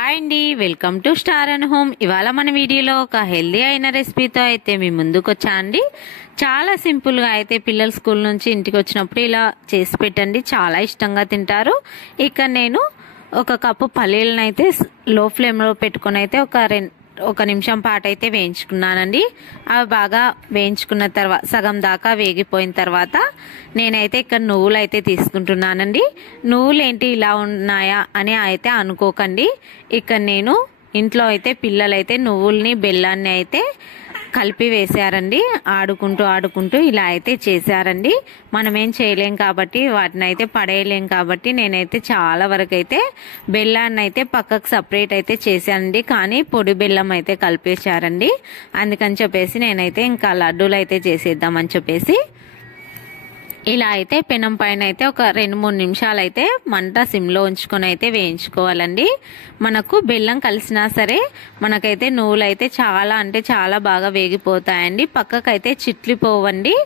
Hi అండి, welcome to star and home. ఇవాళ మన వీడియోలో ఒక హెల్దీ అయిన రెసిపీతో అయితే మీ ముందుకు వచ్చా అండి. చాలా సింపుల్గా అయితే పిల్లలు స్కూల్ నుంచి ఇంటికి వచ్చినప్పుడు ఇలా చేసి పెట్టండి, చాలా ఇష్టంగా తింటారు. ఇక నేను ఒక కప్పు పల్లీలను అయితే లో ఫ్లేమ్లో పెట్టుకుని అయితే ఒక నిమిషం పాటు అయితే వేయించుకున్నానండి. అవి బాగా వేయించుకున్న తర్వాత సగం దాకా వేగిపోయిన తర్వాత నేనైతే ఇక్కడ నువ్వులు అయితే తీసుకుంటున్నానండి. నువ్వులు ఏంటి ఇలా ఉన్నాయా అని అయితే అనుకోకండి. ఇక్కడ నేను ఇంట్లో అయితే పిల్లలైతే నువ్వుల్ని బెల్లాన్ని అయితే కలిపి వేసారండి. ఆడుకుంటూ ఇలా అయితే చేశారండి. మనం ఏం చేయలేం కాబట్టి, వాటిని అయితే పడేయలేం కాబట్టి నేనైతే చాలా వరకు అయితే బెల్లాన్ని అయితే పక్కకు సపరేట్ అయితే చేశానండి. కానీ పొడి బెల్లం అయితే కలిపేశారండి. అందుకని చెప్పేసి నేనైతే ఇంకా లడ్డూలు అయితే చేసేద్దామని చెప్పేసి ఇలా అయితే పెనం పైన అయితే ఒక 2-3 నిమిషాలు అయితే మంట సిమ్లో ఉంచుకొని అయితే వేయించుకోవాలండి. మనకు బెల్లం కలిసినా సరే మనకైతే నువ్వులు అయితే చాలా అంటే చాలా బాగా వేగిపోతాయండి. పక్కకైతే చిట్లిపోవండి.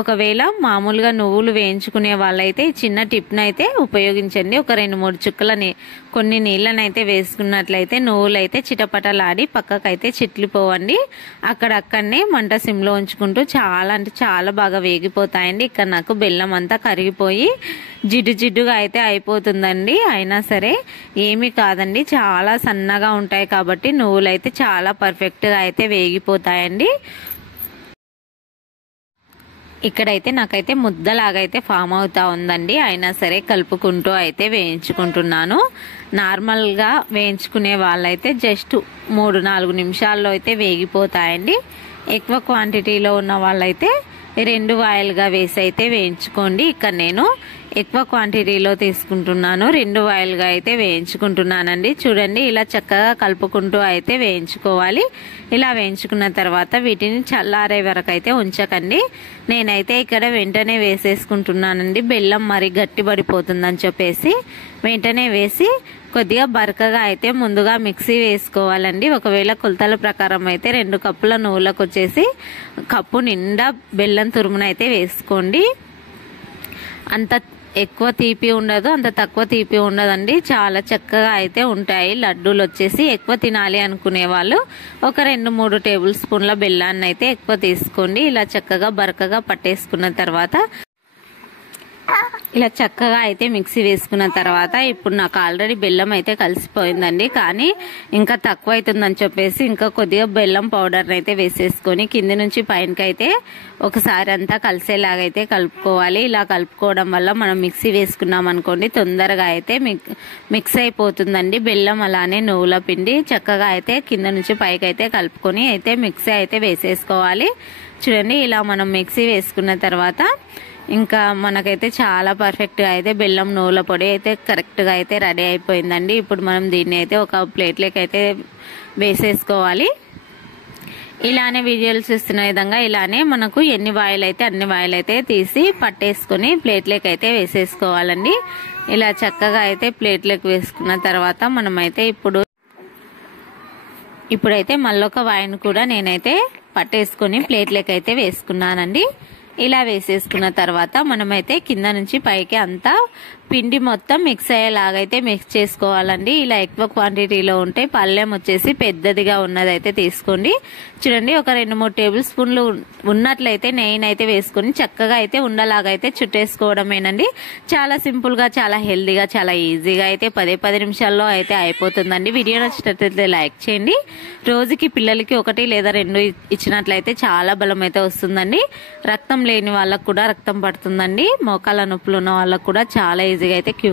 ఒకవేళ మామూలుగా నువ్వులు వేయించుకునే వాళ్ళైతే ఈ చిన్న టిప్ను అయితే ఉపయోగించండి. ఒక 2-3 చుక్కలని కొన్ని నీళ్ళని అయితే వేసుకున్నట్లయితే నువ్వులు అయితే చిటపటలాడి పక్కకైతే చిట్లిపోవండి. అక్కడక్కడనే మంట సిమ్లో ఉంచుకుంటూ చాలా అంటే చాలా బాగా వేగిపోతాయండి. ఇక్కడ నాకు బెల్లం అంతా కరిగిపోయి జిడ్డుగా అయితే అయిపోతుందండి. అయినా సరే ఏమీ కాదండి, చాలా సన్నగా ఉంటాయి కాబట్టి నువ్వులు అయితే చాలా పర్ఫెక్ట్గా అయితే వేగిపోతాయండి. ఇక్కడైతే నాకైతే ముద్దలాగైతే ఫామ్ అవుతా ఉందండి. అయినా సరే కలుపుకుంటూ అయితే వేయించుకుంటున్నాను. నార్మల్గా వేయించుకునే వాళ్ళైతే జస్ట్ 3-4 నిమిషాల్లో అయితే వేగిపోతాయండి. ఎక్కువ క్వాంటిటీలో ఉన్న వాళ్ళైతే 2 వాయిల్గా వేసి అయితే వేయించుకోండి. ఇక్కడ నేను ఎక్కువ క్వాంటిటీలో తీసుకుంటున్నాను, 2 వాయిల్గా అయితే వేయించుకుంటున్నానండి. చూడండి, ఇలా చక్కగా కలుపుకుంటూ అయితే వేయించుకోవాలి. ఇలా వేయించుకున్న తర్వాత వీటిని చల్లారే వరకు అయితే ఉంచకండి. నేనైతే ఇక్కడ వెంటనే వేసేసుకుంటున్నానండి. బెల్లం మరి గట్టిపడిపోతుందని చెప్పేసి వెంటనే వేసి కొద్దిగా బరకగా అయితే ముందుగా మిక్సీ వేసుకోవాలండి. ఒకవేళ కొలతల ప్రకారం అయితే 2 కప్పుల నువ్వులకు వచ్చేసి కప్పు నిండా బెల్లం తురుమునైతే వేసుకోండి. అంత ఎక్కువ తీపి ఉండదు, అంత తక్కువ తీపి ఉండదండి. చాలా చక్కగా అయితే ఉంటాయి లడ్డూలు వచ్చేసి. ఎక్కువ తినాలి అనుకునే వాళ్ళు ఒక 2-3 టేబుల్ స్పూన్ల బెల్లాన్ని అయితే ఎక్కువ తీసుకోండి. ఇలా చక్కగా బరకగా పట్టేసుకున్న తర్వాత ఇలా చక్కగా అయితే మిక్సీ వేసుకున్న తర్వాత ఇప్పుడు నాకు ఆల్రెడీ బెల్లం అయితే కలిసిపోయిందండి. కానీ ఇంకా తక్కువ అవుతుందని చెప్పేసి ఇంకా కొద్దిగా బెల్లం పౌడర్ని అయితే వేసేసుకొని కింది నుంచి పైనకి అయితే ఒకసారి అంతా కలిసేలాగైతే కలుపుకోవాలి. ఇలా కలుపుకోవడం వల్ల మనం మిక్సీ వేసుకున్నాం అనుకోండి తొందరగా అయితే మిక్స్ అయిపోతుందండి. బెల్లం అలానే నువ్వుల పిండి చక్కగా అయితే కింద నుంచి పైకి అయితే కలుపుకొని అయితే మిక్సీ అయితే వేసేసుకోవాలి. చూడండి, ఇలా మనం మిక్సీ వేసుకున్న తర్వాత ఇంకా మనకైతే చాలా పర్ఫెక్ట్గా అయితే బెల్లం నువ్వుల పొడి అయితే కరెక్ట్గా అయితే రెడీ అయిపోయిందండి. ఇప్పుడు మనం దీన్ని అయితే ఒక ప్లేట్లోకి అయితే వేసేసుకోవాలి. ఇలానే వీడియోలు చూస్తున్న విధంగా ఇలానే మనకు ఎన్ని వాయిల్ అయితే అన్ని వాయిల్ అయితే తీసి పట్టేసుకొని ప్లేట్లోకి అయితే వేసేసుకోవాలండి. ఇలా చక్కగా అయితే ప్లేట్లోకి వేసుకున్న తర్వాత మనమైతే ఇప్పుడైతే మళ్ళొక వాయిని కూడా నేనైతే పట్టేసుకొని ప్లేట్లోకి అయితే వేసుకున్నానండి. ఇలా వేసేసుకున్న తర్వాత మనమైతే కింద నుంచి పైకి అంతా పిండి మొత్తం మిక్స్ అయ్యేలాగైతే మిక్స్ చేసుకోవాలండి. ఇలా ఎక్కువ క్వాంటిటీలో ఉంటే పళ్ళెం వచ్చేసి పెద్దదిగా ఉన్నదైతే తీసుకోండి. చూడండి, ఒక 2-3 టేబుల్ స్పూన్లు ఉన్నట్లయితే నెయ్యినైతే వేసుకొని చక్కగా అయితే ఉండలాగైతే చుట్టేసుకోవడమేనండి. చాలా సింపుల్గా, చాలా హెల్దీగా, చాలా ఈజీగా అయితే 10 నిమిషాల్లో అయితే అయిపోతుందండి. వీడియో నచ్చినట్లయితే లైక్ చేయండి. రోజుకి పిల్లలకి 1 లేదా 2 ఇచ్చినట్లయితే చాలా బలం అయితే వస్తుందండి. రక్తం లేని వాళ్ళకు కూడా రక్తం పడుతుందండి. మోకాళ్ళ నొప్పులు ఉన్న వాళ్ళకు కూడా చాలా ఈజీగా అయితే